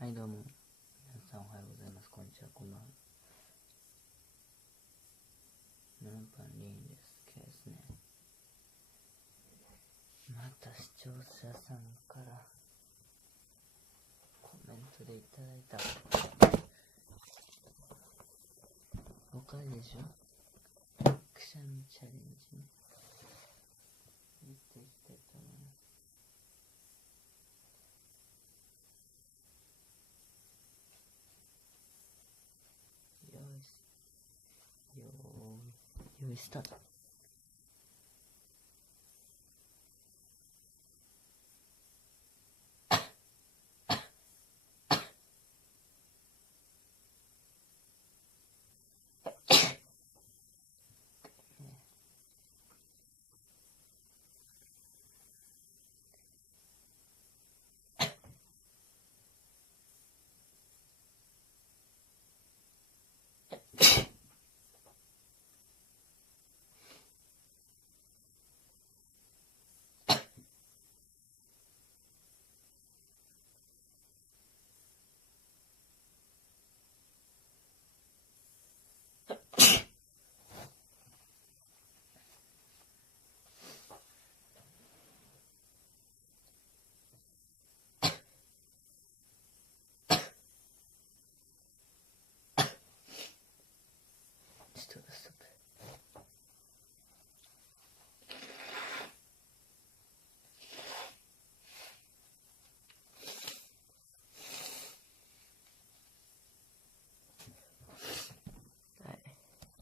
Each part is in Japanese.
はいどうも皆さんおはようございます。こんにちは、こんばんは。メロンパンリーンですけどですね、また視聴者さんからコメントでいただいたおかげでしょ。くしゃみチャレンジね、やっていきたいと思います。よーいスタート。ちょっとストップ。はい、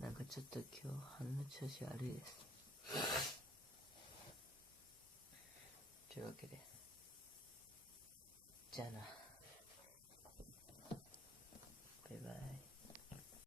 なんかちょっと今日鼻の調子悪いです。というわけで、じゃあな。